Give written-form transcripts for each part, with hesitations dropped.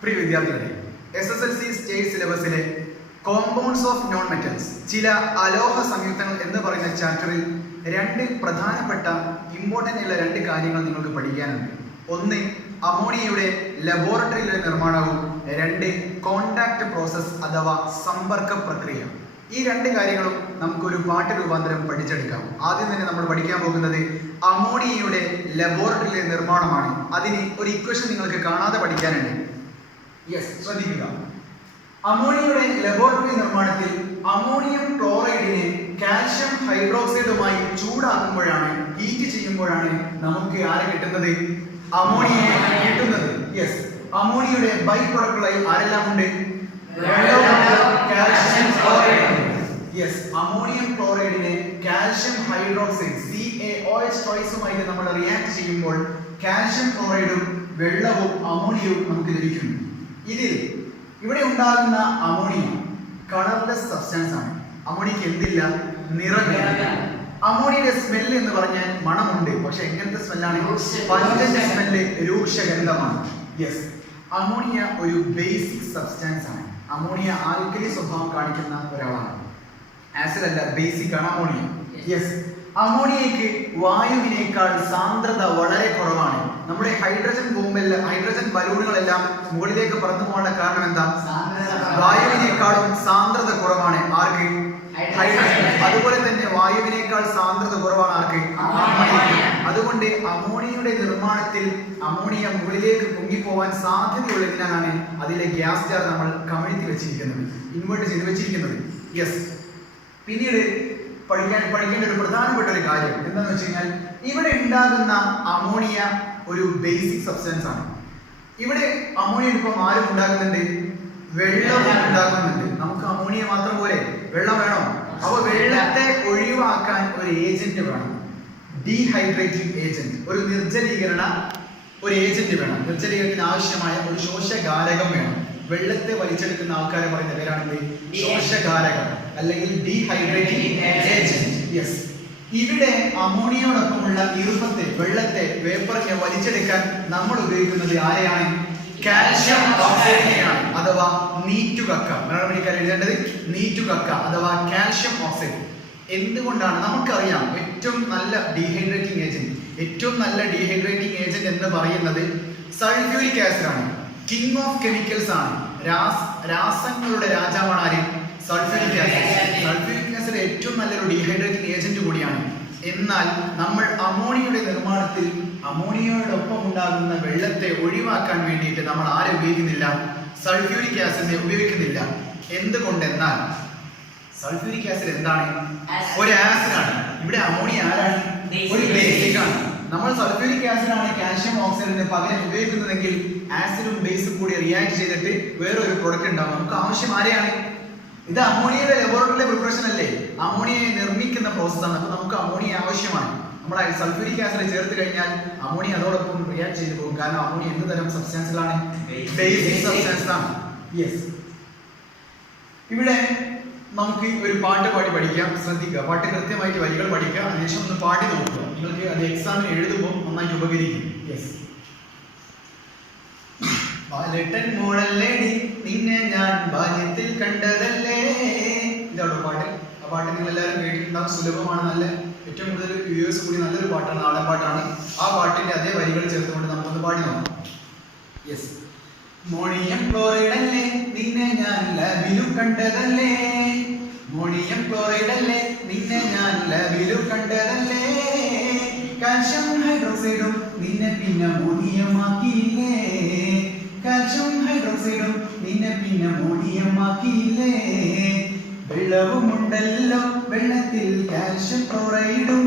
പ്രിയ വിദ്യാർത്ഥികളെ, SSLC state സിലബസിലെ compounds of non metals, ചില അലോഹ സംയുക്തങ്ങൾ എന്ന് പറയുന്ന ചാപ്റ്ററിൽ രണ്ട് പ്രധാനപ്പെട്ട ഇമ്പോർട്ടൻ്റ് ഉള്ള രണ്ട് കാര്യങ്ങൾ നിങ്ങൾക്ക് പഠിക്കാനുണ്ട്. ഒന്ന്, അമോണിയയുടെ ലബോറട്ടറിയിലെ നിർമ്മാണവും, രണ്ട്, കോണ്ടാക്ട് പ്രോസസ് അഥവാ സമ്പർക്ക പ്രക്രിയ. ഈ രണ്ട് കാര്യങ്ങളും നമുക്കൊരു പാഠ രൂപാന്തരം പഠിച്ചെടുക്കാം. ആദ്യം തന്നെ നമ്മൾ പഠിക്കാൻ പോകുന്നത് അമോണിയയുടെ ലബോറട്ടറിയിലെ നിർമ്മാണമാണ്. അതിന് ഒരു ഇക്വേഷൻ നിങ്ങൾക്ക് കാണാതെ പഠിക്കാനുണ്ട്. ശ്രദ്ധിക്കുക. അമോണിയയുടെ ലബോറട്ടറി നിർമ്മാണത്തിൽ അമോണിയം ക്ലോറൈഡിനെ കാൽഷ്യം ഹൈഡ്രോക്സൈഡുമായി ചൂടാക്കുമ്പോഴാണ്, ഹീറ്റ് ചെയ്യുമ്പോഴാണ് നമുക്ക് ആരെ കിട്ടുന്നത്? അമോണിയയെ കിട്ടുന്നത്. അമോണിയയുടെ ബൈ പ്രൊഡക്റ്റുകളായി ആരെല്ലാം ഉണ്ട്? Calcium chloride. അമോണിയം ക്ലോറൈഡിനെ കാൽഷ്യം ഹൈഡ്രോക്സൈഡ് CaOH നമ്മൾ റിയാക്ട് ചെയ്യുമ്പോൾ കാൽഷ്യം ക്ലോറൈഡും വെള്ളവും അമോണിയവും നമുക്ക് ലഭിക്കുന്നു. ഇവിടെ ഉണ്ടാകുന്ന അമോണിയ കളർലെസ് സബ്സ്റ്റൻസ് ആണ്. അമോണിയക്ക് എന്തില്ല? നിറമില്ല. അമോണിയയുടെ സ്മെല്ല് എന്ന് പറഞ്ഞാൽ മണമുണ്ട്, പക്ഷെ എങ്ങനത്തെ സ്മെല്ലാണ്? പഞ്ചന്റെ സ്മെല്ല്, രൂക്ഷഗന്ധമാണ്. അമോണിയ ഒരു ബേസിക് സബ്സ്റ്റൻസ് ആണ്. അമോണിയ ആൽക്കലി സ്വഭാവം കാണിക്കുന്ന ഒരാളാണ്. ആസിഡ് അല്ല, ബേസിക് ആണ് അമോണിയ. അമോണിയയ്ക്ക് വായുവിനേക്കാൾ സാന്ദ്രത വളരെ കുറവാണ്. നമ്മുടെ ഹൈഡ്രജൻ ബലൂണുകളെല്ലാം മുകളിലേക്ക് പറന്നു പോകാനുള്ള കാരണം എന്താ? വായുവിനേക്കാളും സാന്ദ്രത കുറവാണ്. ആർക്ക്? ഹൈഡ്രജൻ. അതുപോലെ തന്നെ വായുവിനേക്കാൾ സാന്ദ്രത കുറവാണ് ആർക്ക്? അമോണിയയ്ക്ക്. അതുകൊണ്ട് അമോണിയയുടെ നിർമ്മാണത്തിൽ അമോണിയ മുകളിലേക്ക് പൊങ്ങിപ്പോവാൻ സാധ്യതയുള്ളതിനാലാണ് അതിലെ ഗ്യാസ് ജാർ നമ്മൾ കമിഴ്ത്തി വെച്ചിരിക്കുന്നത്, ഇൻവേർട്ട് ചെയ്ത് വെച്ചിരിക്കുന്നത്. പിന്നീട് പഠിക്കേണ്ട ഒരു പ്രധാനപ്പെട്ട ഒരു കാര്യം എന്താണെന്ന് വെച്ച് കഴിഞ്ഞാൽ, ഇവിടെ ഉണ്ടാകുന്ന അമോണിയ ഒരു ബേസിക് സബ്സ്റ്റൻസ് ആണ്. ഇവിടെ അമോണിയ ഇപ്പം ആരും ഉണ്ടാകുന്നുണ്ട്? വെള്ളം ഉണ്ടാകുന്നുണ്ട്. നമുക്ക് അമോണിയ മാത്രം പോലെ വെള്ളം വേണം. അപ്പോൾ വെള്ളത്തെ ഒഴിവാക്കാൻ ഒരു ഏജന്റ് വേണം, ഡീഹൈഡ്രേറ്റിംഗ് ഏജന്റ്, ഒരു നിർജ്ജലീകരണ ഒരു ഏജന്റ് വേണം. നിർജ്ജലീകരണത്തിന് ആവശ്യമായ ഒരു ശോഷകാരകം വേണം. വെള്ളത്തെ വലിച്ചെടുക്കുന്ന ആൾക്കാരെ പറയുന്ന പേരാണ് ശോഷകാരകം അല്ലെങ്കിൽ ഡീഹൈഡ്രേറ്റിംഗ് ഏജന്റ്. ഇവിടെ അമോണിയയോടൊപ്പമുള്ള ഈർപ്പത്തെ, വെള്ളത്തെ, വേപ്പറിനെ വലിച്ചെടുക്കാൻ നമ്മൾ ഉപയോഗിക്കുന്നത് ആരെയാണ്? കാൽഷ്യം ഓക്സൈഡിനെയാണ്, അഥവാ നീറ്റുകക്ക. മലയാളം പഠിക്കാൻ എഴുതേണ്ടത് നീറ്റുകക്ക അഥവാ കാൽഷ്യം ഓക്സൈഡ്. എന്തുകൊണ്ടാണ്? നമുക്കറിയാം ഏറ്റവും നല്ല ഡീഹൈഡ്രേറ്റിംഗ് ഏജന്റ് എന്ന് പറയുന്നത് സൾഫ്യൂരിക് ആസിഡ് ആണ്. കിങ് ഓഫ് കെമിക്കൽസ് ആണ്. രാസങ്ങളുടെ രാജാവാണ് ആര്? സൾഫ്യൂരിക് ആസിഡ് ഏറ്റവും നല്ലൊരു ഡീഹൈഡ്രേറ്റിംഗ് ഏജന്റ് കൂടിയാണ്. എന്നാൽ നമ്മൾ അമോണിയയുടെ നിർമ്മാണത്തിൽ അമോണിയയോടൊപ്പം ഉണ്ടാകുന്ന വെള്ളത്തെ ഒഴിവാക്കാൻ വേണ്ടിയിട്ട് നമ്മൾ ആരെ ഉപയോഗിക്കുന്നില്ല? സൾഫ്യൂരിക് ആസിഡിനെ ഉപയോഗിക്കുന്നില്ല. എന്തുകൊണ്ടെന്നാൽ സൾഫ്യൂരിക് ആസിഡ് എന്താണ്? ഒരു ആസിഡാണ്. ഇവിടെ അമോണിയ ആരാണ്? ഒരു ബേസിക് ആണ്. നമ്മൾ സൾഫ്യൂരിക് ആസിഡാണ് കാൽഷ്യം ഓക്സൈഡിന് പകരം ഉപയോഗിക്കുന്നതെങ്കിൽ ആസിഡും ബേസും കൂടി റിയാക്ട് ചെയ്തിട്ട് വേറൊരു പ്രൊഡക്റ്റ് ഉണ്ടാവും. നമുക്ക് ആവശ്യം ആരെയാണ്? ഇത് അമോണിയയുടെ ലബോറട്ടറിയിലെ പ്രിപ്പറേഷൻ അല്ലേ? അമോണിയയെ നിർമ്മിക്കുന്ന പ്രോസസ്സാണ്. അപ്പോൾ നമുക്ക് അമോണിയ ആവശ്യമാണ്. നമ്മൾ സൾഫ്യൂരിക് ആസിഡ് ചേർത്ത് കഴിഞ്ഞാൽ അമോണിയ അതോടൊപ്പം റിയാക്ട് ചെയ്ത് പോകും. കാരണം അമോണിയ എന്ത് തരം സബ്സ്റ്റൻസുകളാണ്? ബേസിക് സബ്സ്റ്റൻസ് ആണ്. ഇവിടെ നമുക്ക് ഒരു പാട്ട് പാടി പഠിക്കാം. ശ്രദ്ധിക്കുക, പാട്ട് കൃത്യമായിട്ട് വരികൾ പഠിക്കുക, അതിനുശേഷം ഒന്ന് പാടി നോക്കുക. നിങ്ങൾക്ക് അത് എക്സാമിന് എഴുതുമ്പോൾ നന്നായിട്ട് ഉപകരിക്കും. ബാലട്ടൻ മോളല്ലേടി നിന്നെ ഞാൻ ബാല്യത്തിൽ കണ്ടതല്ലേ. ഇതാണോ പാട്ട്? ആ പാട്ട് നിങ്ങൾ എല്ലാവരും കേട്ടിട്ടുണ്ടാവും. സുലഭമാണ്, നല്ല ഏറ്റവും കൂടുതൽ വ്യൂവേഴ്സ് കൂടി നല്ലൊരു പാട്ടാണ്, നാടൻ പാട്ടാണ്. ആ പാട്ടിന്റെ അതേ വരികൾ ചേർത്തുകൊണ്ട് നമുക്കൊന്ന് പാടി നോക്കാം. അമോണിയം ക്ലോറൈഡല്ലേ നിന്നെ ഞാൻ ലാബിലും കണ്ടതല്ലേ. അമോണിയം ക്ലോറൈഡല്ലേ നിന്നെ ഞാൻ ലാബിലും കണ്ടതല്ലേ. കാൽഷ്യം ഹൈഡ്രോക്സൈഡും നിന്നെ പിന്നെ അമോണിയമാക്കിയില്ലേ. കാൽഷ്യം ഹൈഡ്രോക്സൈഡും നിന്നെ പിന്നെ അമോണിയമാക്കിയില്ലേ. വെള്ളവുമുണ്ടല്ലോ വെള്ളത്തിൽ കാൽഷ്യം ക്ലോറൈഡും.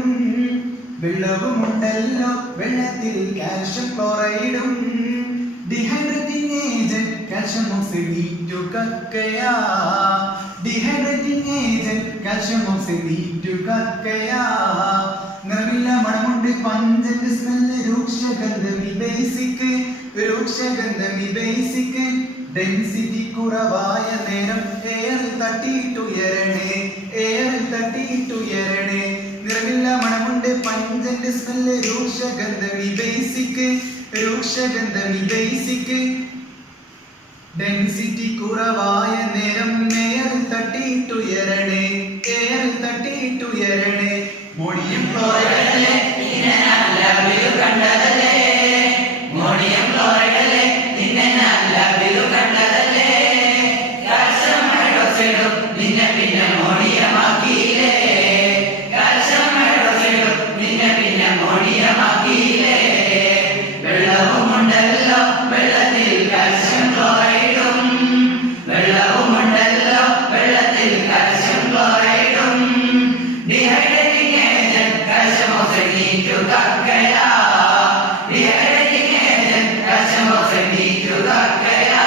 വെള്ളവുമുണ്ടല്ലോ വെള്ളത്തിൽ കാൽഷ്യം ക്ലോറൈഡും. ഡീഹൈഡ്രേറ്റിംഗ് ഏജന്റ് കാൽഷ്യം ഓക്സൈഡ് നീറ്റുകക്കയാ. ഡീഹൈഡ്രേറ്റിംഗ് ഏജന്റ് കാൽഷ്യം ഓക്സൈഡ് നീറ്റുകക്കയാ. നിറമില്ല, മണമുണ്ട്, പഞ്ചന്റെ സ്മെല്ല്, രൂക്ഷഗന്ധമി ബേസിക്. ഡെൻസിറ്റി കുറവായ നേരം എയറിൽ തട്ടിയിട്ടുയരണേ. നിറമില്ല, മണമുണ്ട്, പഞ്ചന്റെ സ്മെല്ല്, രൂക്ഷഗന്ധമി ബേസിക്. ഡെൻസിറ്റി കുറവായ നേരം എയറിൽ തട്ടിയിട്ടുയരണേ, എയറിൽ തട്ടിയിട്ടുയരണേ. അമോണിയം ക്ലോറൈഡ് നിന്നെ ഞാൻ ലാബിൽ കണ്ടതല്ലേ, അമോണിയം ക്ലോറൈഡ് നിന്നെ ഞാൻ ലാബിൽ കണ്ടതല്ലേ. കാൽസ്യം ഹൈഡ്രോക്സൈഡും നിന്നെ പിന്നെ അമോണിയമാക്കിയില്ലേ, കാൽസ്യം ഹൈഡ്രോക്സൈഡും നിന്നെ പിന്നെ അമോണിയമാക്കിയില്ലേ. വെള്ളവുമുണ്ടല്ലോ വെള്ളത്തിൽ കാൽസ്യം ക്ലോറൈഡും, വെള്ളവുമുണ്ടല്ലോ വെള്ളത്തിൽ കാൽസ്യം ക്ലോറൈഡും. ഡിഹൈഡ്രേറ്റിംഗ് ഏജന്റ് കാൽസ്യം ഓക്സൈഡ് നീഡ് ടു കക്കയാ, ഡിഹൈഡ്രേറ്റിംഗ് ഏജന്റ് കാൽസ്യം ഓക്സൈഡ് നീഡ് ടു കക്കയാ.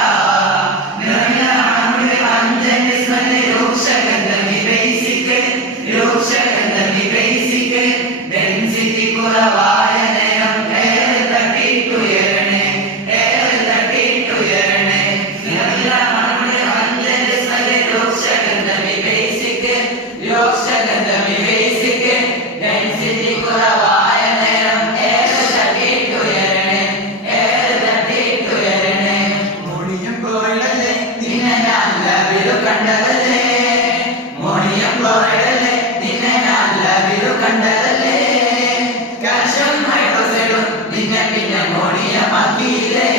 നിറമില്ലാതെ പഞ്ചന്റെ സ്മെല്ല് രൂക്ഷഗന്ധമി ബേസിക്, രൂക്ഷഗന്ധമി ബേസിക്. ഡെൻസിറ്റി കുറവായ നേരം എയറിൽ തട്ടിയിട്ടുയരണേ, എയറിൽ തട്ടിയിട്ടുയരണേ. നിറമില്ലാതെ പഞ്ചന്റെ സ്മെല്ല് രൂക്ഷഗന്ധമി ബേസിക്, രൂക്ഷഗന്ധമി ബേസിക്. ഡെൻസിറ്റി കുറവായ നേരം എയറിൽ തട്ടിയിട്ടുയരണേ, എയറിൽ തട്ടിയിട്ടുയരണേ. അമോണിയം ക്ലോറൈഡല്ലേ നിന്നെ ഞാൻ ലാബിൽ കണ്ടതല്ലേ, അമോണിയം ക്ലോറൈഡല്ലേ നിന്നെ ഞാൻ ലാബിൽ കണ്ടതല്ലേ. കാൽസ്യം ഹൈഡ്രോക്സൈഡും നിന്നെ പിന്നെ അമോണിയമാക്കിയില്ലേ,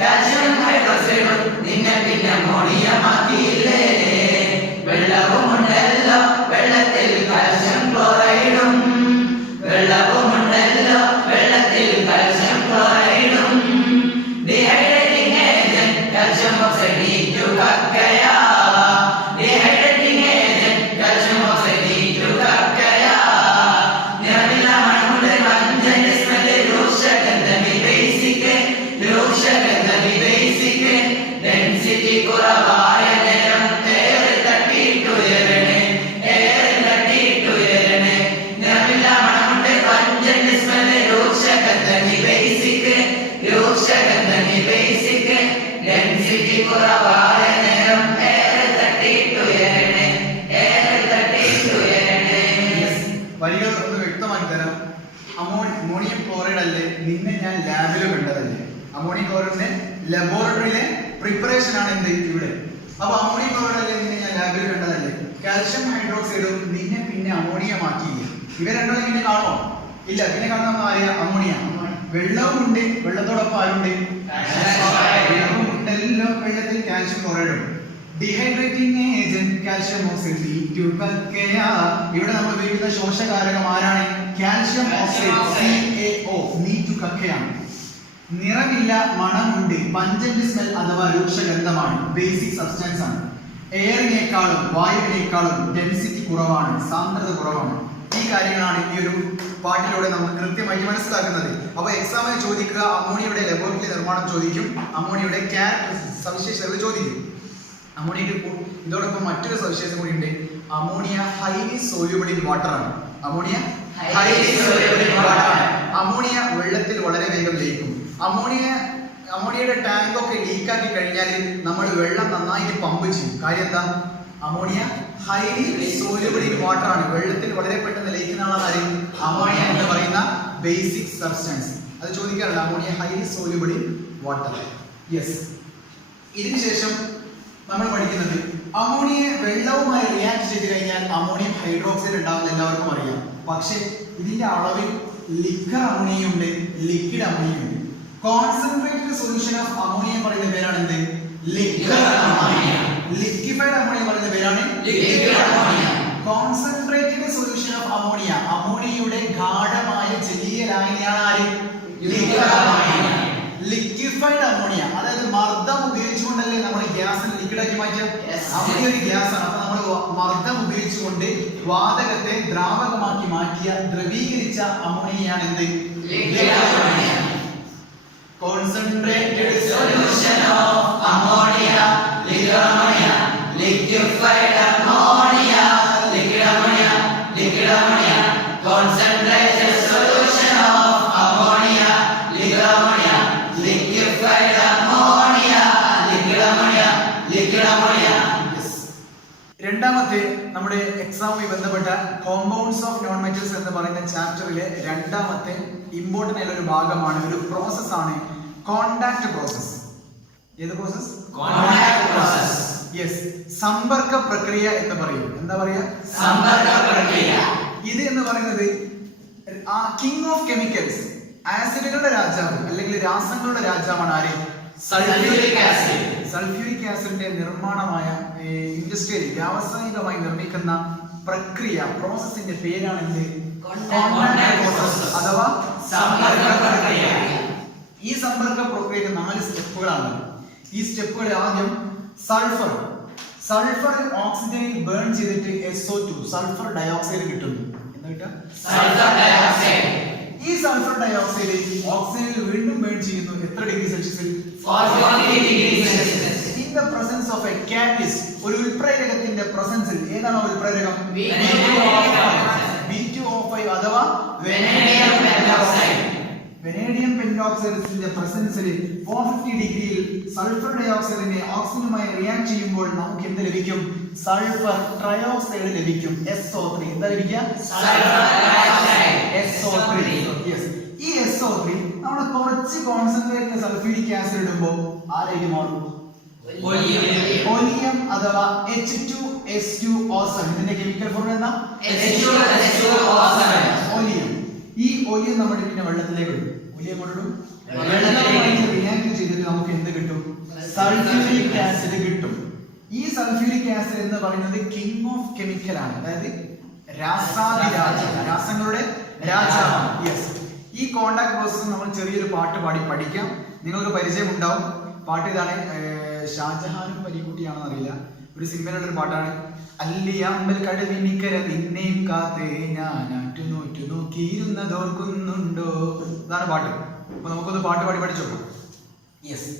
കാൽസ്യം ഹൈഡ്രോക്സൈഡും നിന്നെ പിന്നെ അമോണിയമാക്കിയില്ലേ. വെള്ളവുമുണ്ടല്ലോ വെള്ളത്തിൽ കാൽസ്യം ക്ലോറൈഡും, വെള്ളവുമുണ്ടല്ലോ വെള്ളത്തിൽ കാൽസ്യം ക്ലോറൈഡും. ഡിഹൈഡ്രേറ്റിംഗ് ഏജന്റ് കാൽസ്യം ഓക്സൈഡ് നീഡ് ടു കക്കയാ, ഡിഹൈഡ്രേറ്റിംഗ് ഏജന്റ് കാൽസ്യം ഓക്സൈഡ് നീഡ് ടു കക്കയാ. നിറമില്ല മണമുണ്ട് പഞ്ചന്റെ സ്മെല്ല് രൂക്ഷഗന്ധമി ബേസിക്, രൂക്ഷഗന്ധമി ബേസിക്. ഡെൻസിറ്റി കുറവായ നേരം എയറിൽ തട്ടിയിട്ടുയരണേ, എയറിൽ തട്ടിയിട്ടുയരണേ. നിറമില്ല മണമുണ്ട് പഞ്ചന്റെ സ്മെല്ല് രൂക്ഷഗന്ധമി ബേസിക്, രൂക്ഷഗന്ധമി ബേസിക്. ഡെൻസിറ്റി കുറവായ നേരം എയറിൽ തട്ടിയിട്ടുയരണേ, എയറിൽ തട്ടിയിട്ടുയരണേ. വരികൾ ഒന്ന് വ്യക്തമാക്കി തരാം. അമോണിയം ക്ലോറൈഡ് അല്ലേ നിന്നെ ഞാൻ ലാബിൽ കണ്ടതല്ലേ. അമോണിയം ക്ലോറൈഡിന്റെ ലബോറട്ടറിയിലെ പ്രിപ്പറേഷൻ ആണ് എന്ത് ഇവിടെ. അപ്പൊ അമോണിയം ക്ലോറൈഡ് അല്ലേ നിന്നെ ഞാൻ ലാബിൽ കണ്ടതല്ലേ. കാൽസ്യം ഹൈഡ്രോക്സൈഡും നിന്നെ പിന്നെ അമോണിയമാക്കിയില്ല. ഇവ രണ്ടും ഇങ്ങനെ കാണോ? ഇല്ല. പിന്നെ കാണുന്ന ആരെയാ? അമോണിയ. വെള്ളവുമുണ്ട്, വെള്ളത്തോടൊപ്പം ആരുണ്ട്? വെള്ളവുമുണ്ടല്ലോ വെള്ളത്തിൽ കാൽസ്യം ക്ലോറൈഡും. ഡിഹൈഡ്രേറ്റിംഗ് ഏജന്റ് കാൽസ്യം ഓക്സൈഡ് നീഡ് ടു കക്കയാ. ഇവിടെ നമ്മൾ ഉപയോഗിക്കുന്ന ശോഷകാരകം ആരാണ്? കാൽസ്യം ഓക്സൈഡ് CaO നീഡ് ടു കക്കയാണ്. നിറമില്ല മണമുണ്ട് പഞ്ചന്റ് സ്മെൽ അഥവാ രൂക്ഷഗന്ധമാണ്, ബേസിക് സബ്സ്റ്റൻസ് ആണ്. എയറിനേക്കാളും വായുവിനേക്കാളും ഡെൻസിറ്റി കുറവാണ്, സാന്ദ്രത കുറവാണ്. ഈ കാര്യങ്ങളാണ് ഈ ഒരു പാട്ടിലൂടെ നമുക്ക് കൃത്യമായിട്ട് മനസ്സിലാക്കുന്നത്. അപ്പൊ എക്സാമിന് ചോദിക്കുക, അമോണിയയുടെ ലബോറട്ടറി നിർമ്മാണം ചോദിക്കും, അമോണിയയുടെ സവിശേഷതകൾ ചോദിക്കും. അമോണിയക്ക് ഇതോടൊപ്പം മറ്റൊരു സവിശേഷത കൂടി ഉണ്ട്. Ammonia highly soluble in water ആണ്. Ammonia highly soluble in water ആണ്. അമോണിയ വെള്ളത്തിൽ വളരെ വേഗം ലയിക്കും. അമോണിയയുടെ ടാങ്ക് ഒക്കെ ലീക്കാക്കി കഴിഞ്ഞാൽ നമ്മൾ വെള്ളം നന്നായിട്ട് പമ്പ് ചെയ്യും. കാര്യം എന്താ? Ammonia highly soluble in water ആണ്. വെള്ളത്തിൽ വളരെ പെട്ടെന്ന് ലയിക്കുന്ന ആളാണ് അമോണിയ എന്ന് പറയുന്ന ബേസിക് സബ്സ്റ്റൻസ്. അത് ചോദിക്കാറുണ്ട്, ammonia highly soluble in water. Yes. ഇതിനുശേഷം നമ്മൾ പഠിക്കുന്നത് അമോണിയ വെള്ളവുമായി റിയാക്ട് ചെയ്ത് കഴിഞ്ഞാൽ അമോണിയം ഹൈഡ്രോക്സൈഡ് ഉണ്ടാകുന്ന എല്ലാവർക്കും അറിയാം. പക്ഷേ ഇതിന്റെ അളവിൽ ലിക്വർ അമോണിയ ഉണ്ട്, ലിക്വിഡ് അമോണിയ ഉണ്ട്. കോൺസെൻട്രേറ്റഡ് സൊല്യൂഷൻ ഓഫ് അമോണിയ പറയുന്ന പേരാണ് എന്ത്? Liquor ammonia. ലിക്വിഫൈഡ് അമോണിയ പറയുന്ന പേരാണ് liquid ammonia. Concentrated solution of ammonia, അമോണിയയുടെ ഗാഢമായ ജലീയ ലായനിയാണ് ആര്? Liquor ammonia. ലിക്വിഫൈഡ് അമോണിയ, അതായത് മർദ്ദം ഉപയോഗിച്ചുകൊണ്ടല്ലേ നമ്മൾ ഗ്യാസിനെ ലിക്വിഡാക്കി മാറ്റുക. അമോണിയ ഒരു ഗ്യാസ് ആണ്. അപ്പൊ നമ്മൾ മർദ്ദം ഉപയോഗിച്ചുകൊണ്ട് വാതകത്തെ ദ്രാവകമാക്കി മാറ്റിയ ദ്രവീകരിച്ച അമോണിയയാണ് എന്ത്? Liquid ammonia. Concentrated solution of ammonia, liquid ammonia, liquefied ammonia, liquid ammonia, liquid ammonia. Concentrated solution of ammonia, liquid ammonia, liquefied ammonia, liquid ammonia, liquid ammonia. രണ്ടാമത്തെ നമ്മുടെ എക്സാമുമായി ബന്ധപ്പെട്ട കോമ്പൗണ്ട്സ് ഓഫ് നോൺ മെറ്റൽസ് എന്ന് പറയുന്ന ചാപ്റ്ററിലെ രണ്ടാമത്തെ ഇമ്പോർട്ടൻ്റ് ആയിട്ടുള്ള ഒരു ഭാഗമാണ്, ഒരു പ്രോസസ് ആണ് കോണ്ടാക്ട് പ്രോസസ്. ഏത് പ്രോസസ്? Contact process. യെസ്, സമ്പർക്ക പ്രക്രിയ എന്ന് പറയും. എന്താ പറയാ? സമ്പർക്ക പ്രക്രിയ. ഇത് എന്ന് പറയുന്നത് കിങ് ഓഫ് കെമിക്കൽസ്, ആസിഡുകളുടെ രാജാവ് അല്ലെങ്കിൽ രാസങ്ങളുടെ രാജാവാണ് ആര്? Sulphuric acid. സൾഫ്യൂരിക് ആസിഡിന്റെ നിർമ്മാണമായ ഇൻഡസ്ട്രിയൽ വ്യാവസായികമായി നിർമ്മിക്കുന്ന പ്രക്രിയ പ്രോസസ്സിന്റെ പേരാണ് എന്ത്? കോൺടാക്ട് പ്രോസസ് അഥവാ സമ്പർക്ക പ്രക്രിയ. ഈ സമ്പർക്ക പ്രക്രിയക്ക് 4 സ്റ്റെപ്പുകളാണ്. ഈ സ്റ്റെപ്പുകൾ ആദ്യം സൾഫർ ഓക്സിജനിൽ ബേൺ ചെയ്തിട്ട് SO2 സൾഫർ ഡയോക്സൈഡ് കിട്ടുന്നു. എന്താ കിട്ടുക? Sulphur dioxide. ഈ സൾഫർ ഡയോക്സൈഡ് ഓക്സിജനിൽ വീണ്ടും ബേൺ ചെയ്യുന്നു. എത്ര ഡിഗ്രി സെൽഷ്യസിൽ? 440 degree Celsius. In the presence of a catalyst, ഒരു ഉൽപ്രേരകത്തിന്റെ പ്രസൻസിൽ. ഏതാണ് ഉൽപ്രേരകം? V2O5 അഥവാ വെനേഡിയം പെന്റോക്സൈഡ്. വെനേഡിയം പെന്റോക്സൈഡിന്റെ പ്രസൻസിൽ 450 ഡിഗ്രിയിൽ സൾഫർ ഡയോക്സൈഡിനെ ഓക്സിജനുമായി റിയാക്ട് ചെയ്യുമ്പോൾ നമുക്ക് എന്ത് ലഭിക്കും? സൾഫർ ട്രയോക്സൈഡ് ലഭിക്കും. SO3. എന്താ ലഭിക്കുക? Sulphur dioxide. SO3. യെസ്, ഈ SO3 നമ്മൾ കുറച്ച് കോൺസെൻട്രേറ്റ് സൾഫ്യൂരിക് ആസിഡ് ഇടുമ്പോൾ ആരായിട്ട് മാറും? ഒലിയം അഥവാ H2S2O7. ഇതിന്റെ കെമിക്കൽ ഫോർമുല എന്താ? H2SO7. ഒലിയം. ഈ ഒലിയം നമ്മൾ പിന്നെ വെള്ളത്തിലേക്ക് ഇടും. ഒലിയം കൊണ്ടിടും റിയാക്ട് ചെയ്തിട്ട് നമുക്ക് എന്ത് കിട്ടും? സൾഫ്യൂരിക് ആസിഡ് കിട്ടും. ഈ സൾഫ്യൂരിക് ആസിഡ് എന്ന് പറയുന്നത് കിങ് ഓഫ് കെമിക്കൽ ആണ്. അതായത് രാസങ്ങളുടെ രാജാവാണ്. യെസ്, ഈ കോണ്ടാക്ട് പ്രോസസ് നമ്മൾ ചെറിയൊരു പാട്ട് പാടി പഠിക്കാം. നിങ്ങൾക്ക് പരിചയം ഉണ്ടാവും. പാട്ട് ഇതാണ്. ഷാജഹാനും പരിക്കുട്ടിയാണെന്ന് അറിയില്ല. ഒരു സിനിമയിലുള്ള ഒരു പാട്ടാണ്. അല്ലിയാമ്പൽ കടവിനിക്കര നിന്നെയും കാത്തേ ഞാൻ ആറ്റുനോറ്റു നോക്കിയിരുന്നതോർക്കുന്നുണ്ടോ. ഇതാണ് പാട്ട്. അപ്പൊ നമുക്കൊന്ന് പാട്ട് പാടി പഠിച്ചു നോക്കാം. യെസ്,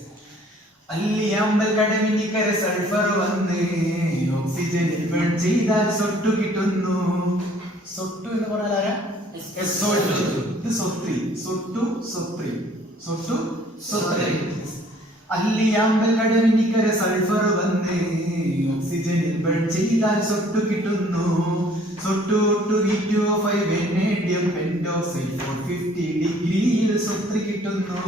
അല്ലിയാമ്പൽ കടവിനിക്കര സൾഫർ വന്ന് ഓക്സിജനിൽ ബേൺ ചെയ്താൽ സൊട്ടു കിട്ടുന്നു. സൊട്ടു എന്ന് പറഞ്ഞാൽ ആരാ? SO2. ഇത് സൊത്രി. അല്ലിയാമ്പൽ കടവിനിക്കര സൾഫർ വന്ന് ഓക്സിജനിൽ ബേൺ ചെയ്താൽ സൊട്ടു കിട്ടുന്നു. സൊട്ടു V2O5 വെനേഡിയം പെന്റോക്സൈഡ് 450 ഡിഗ്രിയിൽ സൊത്രി കിട്ടുന്നു.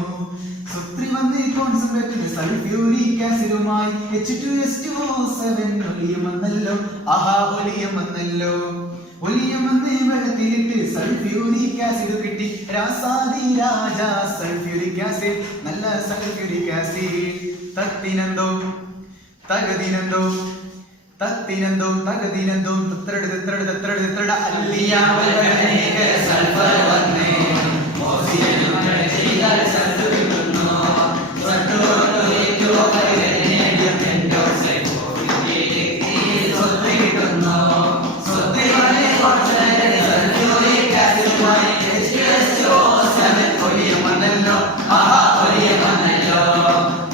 സൊത്രി വന്ന് കോൺസെൻട്രേറ്റഡ് സൾഫ്യൂരിക് ആസിഡുമായി H2S2O7 ഒലിയം വന്നല്ലോ. ആഹാ, ഒലിയം വന്നല്ലോ. ഒലിയം വന്ന് വെള്ളത്തിലിട്ട് സൾഫ്യൂരിക് ആസിഡ് കിട്ടി. രാസാദി രാജ സൾഫ്യൂരിക് ആസിഡ്, നല്ല സൾഫ്യൂരിക് ആസിഡ്. തത്തിനന്തോ തകദിനന്തോ തത്രട് അല്ലിയാമ്പൽ കടവിനിക്കര സൾഫർ വന്ന് ഓക്സിജനിൽ ബേൺ ചെയ്താൽ സൊട്ടു കിട്ടുന്നു. വെനേഡിയം പെന്റോക്സൈഡ് 450 ഡിഗ്രിയിൽ സൊത്രി കിട്ടുന്നു. സൊത്രി വന്ന് കോൺസെൻട്രേറ്റഡ് സൾഫ്യൂരിക് ആസിഡുമായി H2SO7 ഒലിയം വന്നല്ലോ. ആഹാ, ഒലിയം വന്നല്ലോ.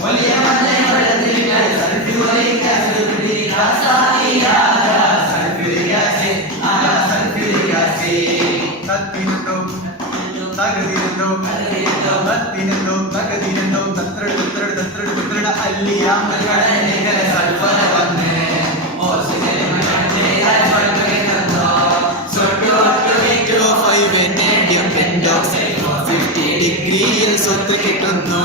ഒലിയം വന്ന് വെള്ളത്തിലിട്ട് സൾഫ്യൂരിക് ആസിഡ് കിട്ടി. രാസാദി രാജ സൾഫ്യൂരിക് ആസിഡ്, സൾഫ്യൂരിക് ആസിഡ്. തത്തിനന്തോ തകദിനന്തോ തത്രട് അല്ലിയാമ്പൽ കടവിനിക്കര സൾഫർ വന്ന് ഓക്സിജനിൽ ബേൺ ചെയ്താൽ സൊട്ടു കിട്ടുന്നു. സൊട്ടു V2O5 വെനേഡിയം പെന്റോക്സൈഡ് 450 ഡിഗ്രിയിൽ സൊത്രി കിട്ടുന്നു.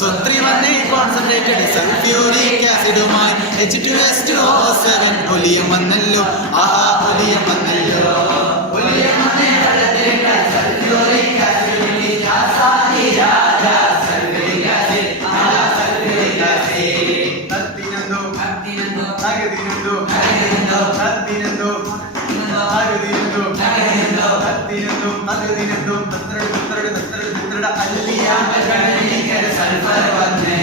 സൊത്രി വന്ന് കോൺസെൻട്രേറ്റഡ് സൾഫ്യൂരിക് ആസിഡുമായി H2S2O7 ഒലിയം വന്നല്ലോ. ആഹാ, ഒലിയം വന്നല്ലോ. ഒലിയം വന്ന് വെള്ളത്തിലിട്ട് സൾഫ്യൂരിക് ആസിഡ് കിട്ടി. രാസാദി രാജ സൾഫ്യൂരിക് ആസിഡ്, സൾഫ്യൂരിക് ആസിഡ്. തത്തിനന്തോ തകദിനന്തോ തത്രട് അല്ലിയാമ്പൽ കടവിനിക്കര സൾഫർ വന്ന്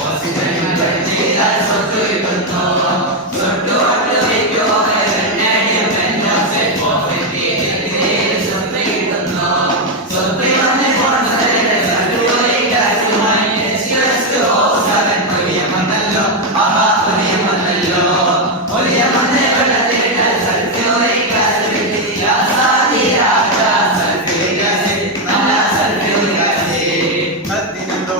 ഓക്സിജനിൽ ബേൺ ചെയ്താൽ സൊട്ടു കിട്ടുന്നു. സൊട്ടു V2O5 വെനേഡിയം പെന്റോക്സൈഡ് 450 ഡിഗ്രിയിൽ സൊത്രി കിട്ടുന്നു. സൊത്രി വന്ന് കോൺസെൻട്രേറ്റഡ് സൾഫ്യൂരിക് ആസിഡുമായി H2SO7 ഒലിയം വന്നല്ലോ. ആഹാ, ഒലിയം വന്നല്ലോ. ഒലിയം വന്ന് വെള്ളത്തിലിട്ട് സൾഫ്യൂരിക് ആസിഡ് കിട്ടി. രാസാദി രാജ സൾഫ്യൂരിക് ആസിഡ്, നല്ല സൾഫ്യൂരിക് ആസിഡ്. തത്തിനന്തോ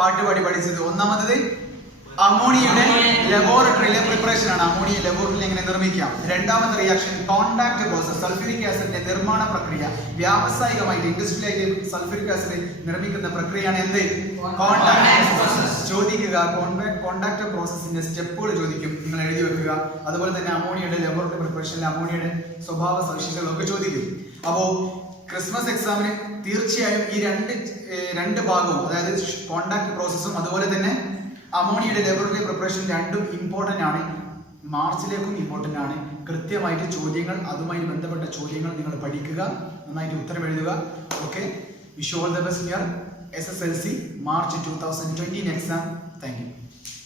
പാട്ടുപാടി പഠിച്ചത്. ഒന്നാമത് അമോണിയയുടെ ലബോറട്ടറിയിലെ പ്രിപ്പറേഷൻ ആണ്. അമോണിയ ലബോറട്ടറിയിൽ എങ്ങനെ നിർമ്മിക്കാം. രണ്ടാമത്തെ റിയാക്ഷൻ കോണ്ടാക്ട് പ്രോസസ്, സൾഫ്യൂരിക് ആസിഡിന്റെ നിർമ്മാണ പ്രക്രിയ. വ്യാവസായികമായിട്ട് ഇൻഡസ്ട്രിയലായിട്ട് സൾഫ്യൂരിക് ആസിഡ് നിർമ്മിക്കുന്ന പ്രക്രിയയാണ് എന്ത്? Contact process. ചോദിക്കുക, കോണ്ടാക്ട് പ്രോസസ്സിന്റെ സ്റ്റെപ്പുകൾ ചോദിക്കും, നിങ്ങൾ എഴുതി വെക്കുക. അതുപോലെ തന്നെ അമോണിയയുടെ ലബോറട്ടറി പ്രിപ്പറേഷനിൽ അമോണിയയുടെ സ്വഭാവ സവിശേഷതകളൊക്കെ ചോദിക്കും. അപ്പോ ക്രിസ്മസ് എക്സാമിന് തീർച്ചയായും ഈ രണ്ട് ഭാഗവും, അതായത് കോണ്ടാക്ട് പ്രോസസ്സും അതുപോലെ തന്നെ അമോണിയയുടെ ലബോറട്ടറി പ്രിപ്പറേഷൻ രണ്ടും ഇമ്പോർട്ടൻ്റ് ആണ്. മാർച്ചിലേക്കും ഇമ്പോർട്ടൻ്റ് ആണ്. കൃത്യമായിട്ട് ചോദ്യങ്ങൾ, അതുമായി ബന്ധപ്പെട്ട ചോദ്യങ്ങൾ നിങ്ങൾ പഠിക്കുക, നന്നായിട്ട് ഉത്തരം എഴുതുക. Okay, wish all the best year SSLC March 2020 exam. Thank you.